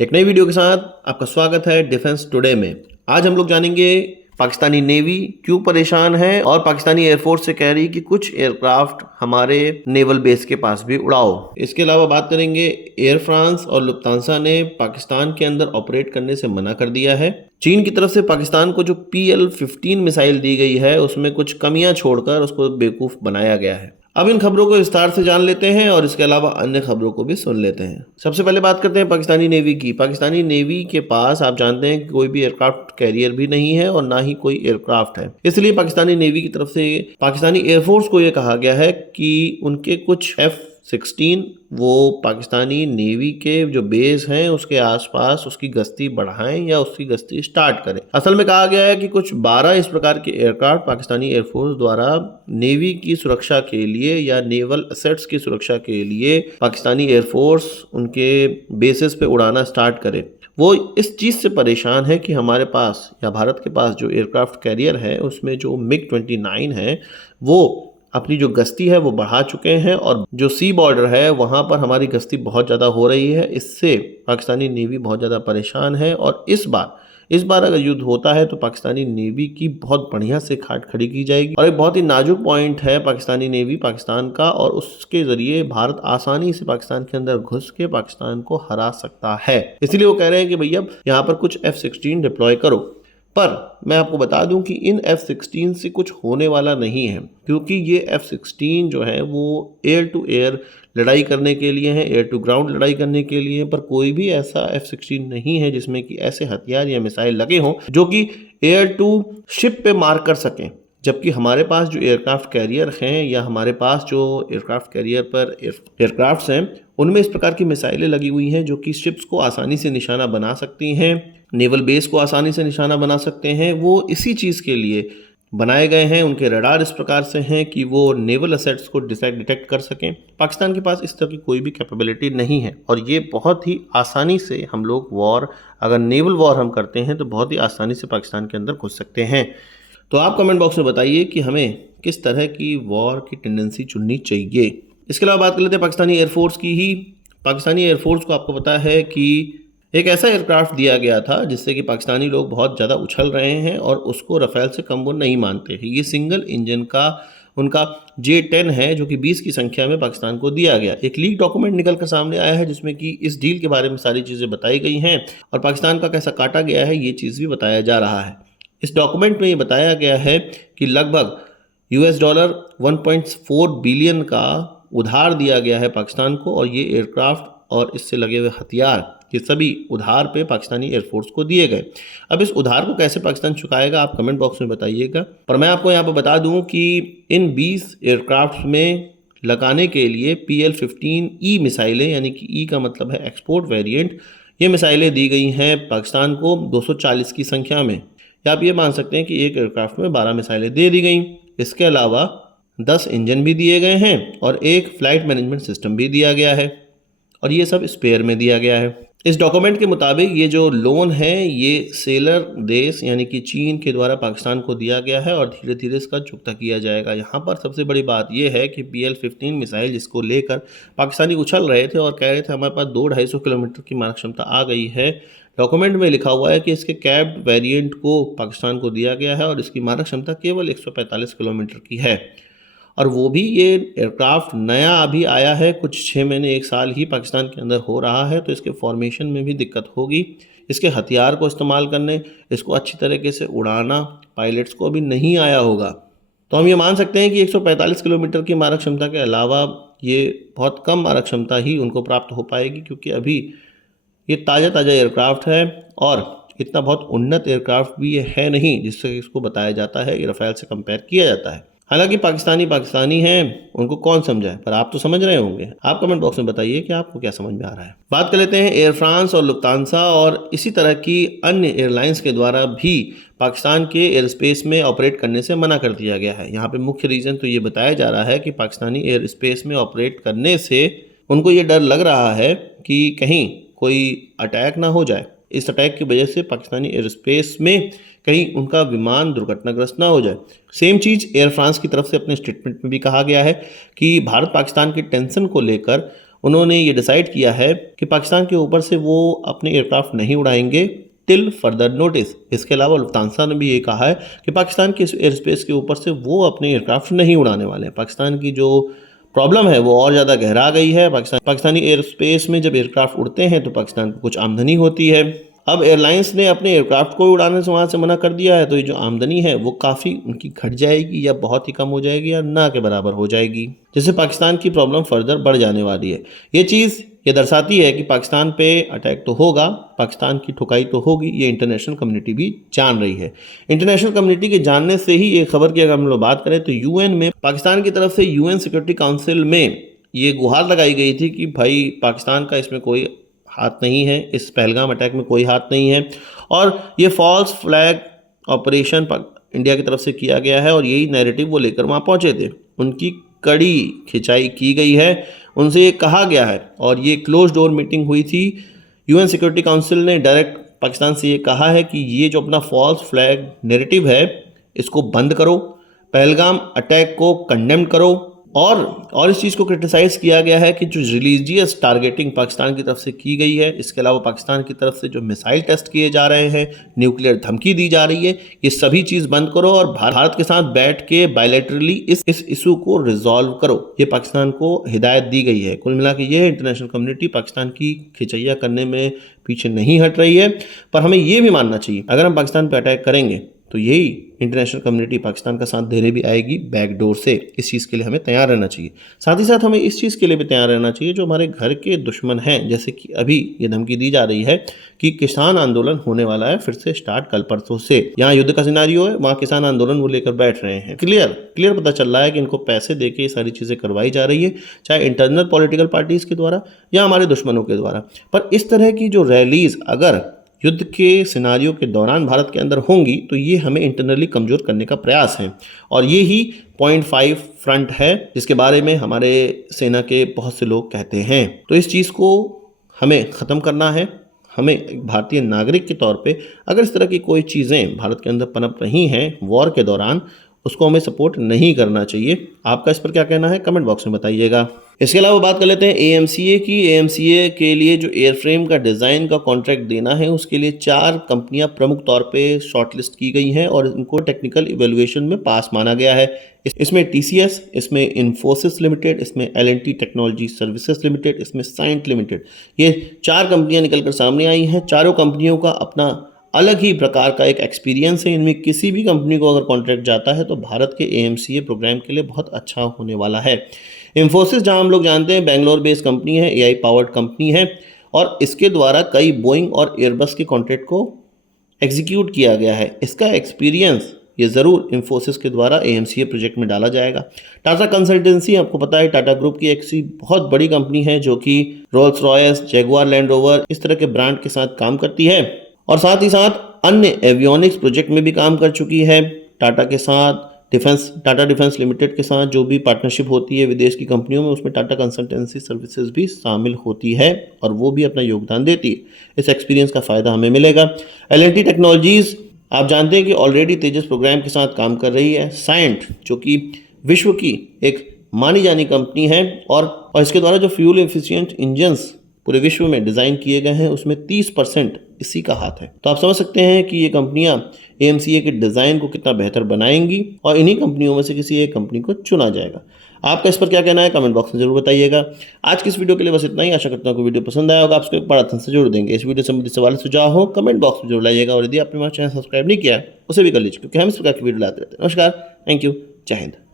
एक नई वीडियो के साथ आपका स्वागत है डिफेंस टुडे में। आज हम लोग जानेंगे पाकिस्तानी नेवी क्यों परेशान है और पाकिस्तानी एयरफोर्स से कह रही कि कुछ एयरक्राफ्ट हमारे नेवल बेस के पास भी उड़ाओ। इसके अलावा बात करेंगे एयर फ्रांस और लुफ्तांसा ने पाकिस्तान के अंदर ऑपरेट करने से मना कर दिया है। चीन की तरफ से पाकिस्तान को जो PL-15 मिसाइल दी गई है उसमें कुछ कमियां छोड़कर उसको बेवकूफ बनाया गया है। अब इन खबरों को विस्तार से जान लेते हैं और इसके अलावा अन्य खबरों को भी सुन लेते हैं। सबसे पहले बात करते हैं पाकिस्तानी नेवी की। पाकिस्तानी नेवी के पास आप जानते हैं कि कोई भी एयरक्राफ्ट कैरियर भी नहीं है और ना ही कोई एयरक्राफ्ट है। इसलिए पाकिस्तानी नेवी की तरफ से पाकिस्तानी एयरफोर्स को यह कहा गया है कि उनके कुछ F-16 वो पाकिस्तानी नेवी के जो बेस हैं उसके आसपास उसकी गश्ती बढ़ाएं या उसकी गश्ती स्टार्ट करें। असल में कहा गया है कि कुछ 12 इस प्रकार के एयरक्राफ्ट पाकिस्तानी एयरफोर्स द्वारा नेवी की सुरक्षा के लिए या नेवल एसेट्स की सुरक्षा के लिए पाकिस्तानी एयरफोर्स उनके बेसिस पे उड़ाना स्टार्ट करे। वो इस चीज़ से परेशान है कि हमारे पास या भारत के पास जो एयरक्राफ्ट कैरियर है उसमें जो MiG-29 है वो अपनी जो गश्ती है वो बढ़ा चुके हैं और जो सी बॉर्डर है वहाँ पर हमारी गश्ती बहुत ज़्यादा हो रही है। इससे पाकिस्तानी नेवी बहुत ज़्यादा परेशान है और इस बार अगर युद्ध होता है तो पाकिस्तानी नेवी की बहुत बढ़िया से खाट खड़ी की जाएगी। और एक बहुत ही नाजुक पॉइंट है पाकिस्तानी नेवी पाकिस्तान का, और उसके ज़रिए भारत आसानी से पाकिस्तान के अंदर घुस के पाकिस्तान को हरा सकता है। इसलिए वो कह रहे हैं कि भैया यहाँ पर कुछ F-16 डिप्लॉय करो। पर मैं आपको बता दूं कि इन F-16 से कुछ होने वाला नहीं है, क्योंकि ये F-16 जो है वो एयर टू एयर लड़ाई करने के लिए है, एयर टू ग्राउंड लड़ाई करने के लिए। पर कोई भी ऐसा F-16 नहीं है जिसमें कि ऐसे हथियार या मिसाइल लगे हों जो कि एयर टू शिप पे मार कर सकें। जबकि हमारे पास जो एयरक्राफ्ट कैरियर हैं या हमारे पास जो एयरक्राफ्ट कैरियर पर एयरक्राफ्ट्स हैं उनमें इस प्रकार की मिसाइलें लगी हुई हैं जो कि शिप्स को आसानी से निशाना बना सकती हैं, नेवल बेस को आसानी से निशाना बना सकते हैं। वो इसी चीज़ के लिए बनाए गए हैं। उनके रडार इस प्रकार से हैं कि वो नेवल असेट्स को डिटेक्ट कर सकें। पाकिस्तान के पास इस तरह की कोई भी कैपेबिलिटी नहीं है और ये बहुत ही आसानी से हम लोग अगर नेवल वॉर हम करते हैं तो बहुत ही आसानी से पाकिस्तान के अंदर घुस सकते हैं। तो आप कमेंट बॉक्स में बताइए कि हमें किस तरह की वॉर की टेंडेंसी चुननी चाहिए। इसके अलावा बात कर लेते हैं पाकिस्तानी एयरफोर्स की ही। पाकिस्तानी एयरफोर्स को आपको पता है कि एक ऐसा एयरक्राफ्ट दिया गया था जिससे कि पाकिस्तानी लोग बहुत ज़्यादा उछल रहे हैं और उसको रफ़ेल से कम वो नहीं मानते हैं। ये सिंगल इंजन का उनका J-10 है जो कि 20 की संख्या में पाकिस्तान को दिया गया। एक लीक डॉक्यूमेंट निकल कर सामने आया है जिसमें कि इस डील के बारे में सारी चीज़ें बताई गई हैं और पाकिस्तान का कैसा काटा गया है ये चीज़ भी बताया जा रहा है। इस डॉक्यूमेंट में ये बताया गया है कि लगभग $1.4 बिलियन का उधार दिया गया है पाकिस्तान को और ये एयरक्राफ्ट और इससे लगे हुए हथियार ये सभी उधार पे पाकिस्तानी एयरफोर्स को दिए गए। अब इस उधार को कैसे पाकिस्तान चुकाएगा आप कमेंट बॉक्स में बताइएगा। पर मैं आपको यहाँ पर बता दूँ कि इन 20 एयरक्राफ्ट में लगाने के लिए PL-15E मिसाइलें, यानी कि E का मतलब है एक्सपोर्ट वेरिएंट, ये मिसाइलें दी गई हैं पाकिस्तान को 240 की संख्या में। या आप ये मान सकते हैं कि एक एयरक्राफ्ट में 12 मिसाइलें दे दी गई। इसके अलावा 10 इंजन भी दिए गए हैं और एक फ्लाइट मैनेजमेंट सिस्टम भी दिया गया है और ये सब स्पेयर में दिया गया है। इस डॉक्यूमेंट के मुताबिक ये जो लोन है ये सेलर देश यानी कि चीन के द्वारा पाकिस्तान को दिया गया है और धीरे धीरे इसका चुकता किया जाएगा। यहाँ पर सबसे बड़ी बात ये है कि PL-15 मिसाइल जिसको लेकर पाकिस्तानी उछल रहे थे और कह रहे थे हमारे पास 200-250 किलोमीटर की मारक क्षमता आ गई है, डॉक्यूमेंट में लिखा हुआ है कि इसके कैब्ड वेरिएंट को पाकिस्तान को दिया गया है और इसकी मारक क्षमता केवल 145 किलोमीटर की है। और वो भी ये एयरक्राफ्ट नया अभी आया है, कुछ 6 महीने 1 साल ही पाकिस्तान के अंदर हो रहा है, तो इसके फॉर्मेशन में भी दिक्कत होगी। इसके हथियार को इस्तेमाल करने, इसको अच्छी तरीके से उड़ाना पायलट्स को अभी नहीं आया होगा। तो हम ये मान सकते हैं कि 145 किलोमीटर की मारक क्षमता के अलावा ये बहुत कम मारक क्षमता ही उनको प्राप्त हो पाएगी, क्योंकि अभी ये ताज़ा एयरक्राफ्ट है और इतना बहुत उन्नत एयरक्राफ्ट भी ये है नहीं जिससे इसको बताया जाता है कि रफ़ेल से कंपेयर किया जाता है। हालांकि पाकिस्तानी हैं, उनको कौन समझाए, पर आप तो समझ रहे होंगे। आप कमेंट बॉक्स में बताइए कि आपको क्या समझ में आ रहा है। बात कर लेते हैं एयर फ्रांस और लुफ्तांसा और इसी तरह की अन्य एयरलाइंस के द्वारा भी पाकिस्तान के एयर स्पेस में ऑपरेट करने से मना कर दिया गया है। यहाँ पे मुख्य रीज़न तो ये बताया जा रहा है कि पाकिस्तानी एयर स्पेस में ऑपरेट करने से उनको ये डर लग रहा है कि कहीं कोई अटैक ना हो जाए। इस अटैक की वजह से पाकिस्तानी एयर स्पेस में कहीं उनका विमान दुर्घटनाग्रस्त ना हो जाए। सेम चीज़ एयर फ्रांस की तरफ से अपने स्टेटमेंट में भी कहा गया है कि भारत पाकिस्तान के टेंशन को लेकर उन्होंने ये डिसाइड किया है कि पाकिस्तान के ऊपर से वो अपने एयरक्राफ्ट नहीं उड़ाएंगे टिल फर्दर नोटिस। इसके अलावा लुफ्तांसा ने भी ये कहा है कि पाकिस्तान के एयर स्पेस के ऊपर से वो अपने एयरक्राफ्ट नहीं उड़ाने वाले हैं। पाकिस्तान की जो प्रॉब्लम है वो और ज़्यादा गहरा गई है। पाकिस्तानी एयर स्पेस में जब एयरक्राफ्ट उड़ते हैं तो पाकिस्तान को कुछ आमदनी होती है। अब एयरलाइंस ने अपने एयरक्राफ्ट को उड़ाने से वहाँ से मना कर दिया है, तो ये जो आमदनी है वो काफ़ी उनकी घट जाएगी या बहुत ही कम हो जाएगी या ना के बराबर हो जाएगी, जिससे पाकिस्तान की प्रॉब्लम फर्दर बढ़ जाने वाली है। ये चीज़ ये दर्शाती है कि पाकिस्तान पे अटैक तो होगा, पाकिस्तान की ठुकाई तो होगी, ये इंटरनेशनल कम्युनिटी भी जान रही है। इंटरनेशनल कम्युनिटी के जानने से ही ये खबर की अगर हम लोग बात करें तो यूएन में पाकिस्तान की तरफ से यूएन सिक्योरिटी काउंसिल में ये गुहार लगाई गई थी कि भाई पाकिस्तान का इसमें कोई हाथ नहीं है, इस पहलगाम अटैक में कोई हाथ नहीं है, और ये फॉल्स फ्लैग ऑपरेशन इंडिया की तरफ से किया गया है, और यही नैरेटिव वो लेकर वहाँ पहुँचे थे। उनकी कड़ी खिंचाई की गई है, उनसे ये कहा गया है, और ये क्लोज डोर मीटिंग हुई थी। यूएन सिक्योरिटी काउंसिल ने डायरेक्ट पाकिस्तान से ये कहा है कि ये जो अपना फॉल्स फ्लैग नैरेटिव है इसको बंद करो, पहलगाम अटैक को कंडेम करो, और इस चीज़ को क्रिटिसाइज़ किया गया है कि जो रिलीजियस टारगेटिंग पाकिस्तान की तरफ से की गई है, इसके अलावा पाकिस्तान की तरफ से जो मिसाइल टेस्ट किए जा रहे हैं, न्यूक्लियर धमकी दी जा रही है, ये सभी चीज़ बंद करो और भारत के साथ बैठ के बायलैटरली इस इशू को रिजॉल्व करो। ये पाकिस्तान को हिदायत दी गई है। कुल मिला के ये इंटरनेशनल कम्युनिटी पाकिस्तान की खिचैया करने में पीछे नहीं हट रही है, पर हमें ये भी मानना चाहिए अगर हम पाकिस्तान पर अटैक करेंगे तो यही इंटरनेशनल कम्युनिटी पाकिस्तान का साथ देने भी आएगी बैकडोर से। इस चीज़ के लिए हमें तैयार रहना चाहिए। साथ ही साथ हमें इस चीज़ के लिए भी तैयार रहना चाहिए जो हमारे घर के दुश्मन हैं, जैसे कि अभी ये धमकी दी जा रही है कि किसान आंदोलन होने वाला है फिर से स्टार्ट कल परसों से। यहाँ युद्ध का सिनारियो है, वहाँ किसान आंदोलन वो लेकर बैठ रहे हैं। क्लियर पता चल रहा है कि इनको पैसे दे के ये सारी चीज़ें करवाई जा रही है, चाहे इंटरनल पॉलिटिकल पार्टीज़ के द्वारा या हमारे दुश्मनों के द्वारा। पर इस तरह की जो रैलीज अगर युद्ध के सिनारियो के दौरान भारत के अंदर होंगी तो ये हमें इंटरनली कमज़ोर करने का प्रयास है, और ये ही पॉइंट 5 फ्रंट है जिसके बारे में हमारे सेना के बहुत से लोग कहते हैं। तो इस चीज़ को हमें ख़त्म करना है। हमें एक भारतीय नागरिक के तौर पे अगर इस तरह की कोई चीज़ें भारत के अंदर पनप रही हैं वॉर के दौरान, उसको हमें सपोर्ट नहीं करना चाहिए। आपका इस पर क्या कहना है कमेंट बॉक्स में बताइएगा। इसके अलावा बात कर लेते हैं AMCA की। AMCA के लिए जो एयरफ्रेम का डिज़ाइन का कॉन्ट्रैक्ट देना है उसके लिए 4 कंपनियां प्रमुख तौर पे शॉर्टलिस्ट की गई हैं और इनको टेक्निकल इवैल्यूएशन में पास माना गया है। इसमें TCS, इसमें इन्फोसिस लिमिटेड, इसमें L&T टेक्नोलॉजी सर्विसेज लिमिटेड, इसमें साइंट लिमिटेड, ये 4 कंपनियाँ निकल कर सामने आई हैं। चारों कंपनियों का अपना अलग ही प्रकार का एक एक्सपीरियंस है। इनमें किसी भी कंपनी को अगर कॉन्ट्रैक्ट जाता है तो भारत के AMCA प्रोग्राम के लिए बहुत अच्छा होने वाला है। इन्फोसिस, जहां हम लोग जानते हैं बेंगलोर बेस्ड कंपनी है, AI पावर्ड कंपनी है, और इसके द्वारा कई बोइंग और एयरबस के कॉन्ट्रैक्ट को एग्जीक्यूट किया गया है। इसका एक्सपीरियंस ये ज़रूर इन्फोसिस के द्वारा AMCA प्रोजेक्ट में डाला जाएगा। टाटा कंसल्टेंसी, आपको पता है टाटा ग्रुप की एक सी बहुत बड़ी कंपनी है जो कि Rolls Royce, Jaguar land rover इस तरह के ब्रांड के साथ काम करती है, और साथ ही साथ अन्य एवियोनिक्स प्रोजेक्ट में भी काम कर चुकी है। टाटा के साथ टाटा डिफेंस लिमिटेड के साथ जो भी पार्टनरशिप होती है विदेश की कंपनियों में, उसमें टाटा कंसल्टेंसी सर्विसेज भी शामिल होती है और वो भी अपना योगदान देती है। इस एक्सपीरियंस का फ़ायदा हमें मिलेगा। L&T टेक्नोलॉजीज़, आप जानते हैं कि ऑलरेडी तेजस प्रोग्राम के साथ काम कर रही है। साइंट, जो कि विश्व की एक मानी जानी कंपनी है, और इसके द्वारा जो फ्यूल एफिशिएंट इंजन्स पूरे विश्व में डिज़ाइन किए गए हैं उसमें 30% इसी का हाथ है। तो आप समझ सकते हैं कि ये कंपनियां AMCA के डिज़ाइन को कितना बेहतर बनाएंगी, और इन्हीं कंपनियों में से किसी एक कंपनी को चुना जाएगा। आपका इस पर क्या कहना है कमेंट बॉक्स में जरूर बताइएगा। आज की इस वीडियो के लिए बस इतना ही। आशा करता हूँ कि वीडियो पसंद आया होगा। आपको एक बड़ा आंसर जरूर देंगे। इस वीडियो से संबंधित सवाल सुझाव हो कमेंट बॉक्स में जरूर लाइएगा, और यदि आपने हमारा चैनल सब्सक्राइब नहीं किया है उसे भी कर लीजिए, क्योंकि हम इस प्रकार की वीडियो लाते रहते हैं। नमस्कार, थैंक यू, जय हिंद।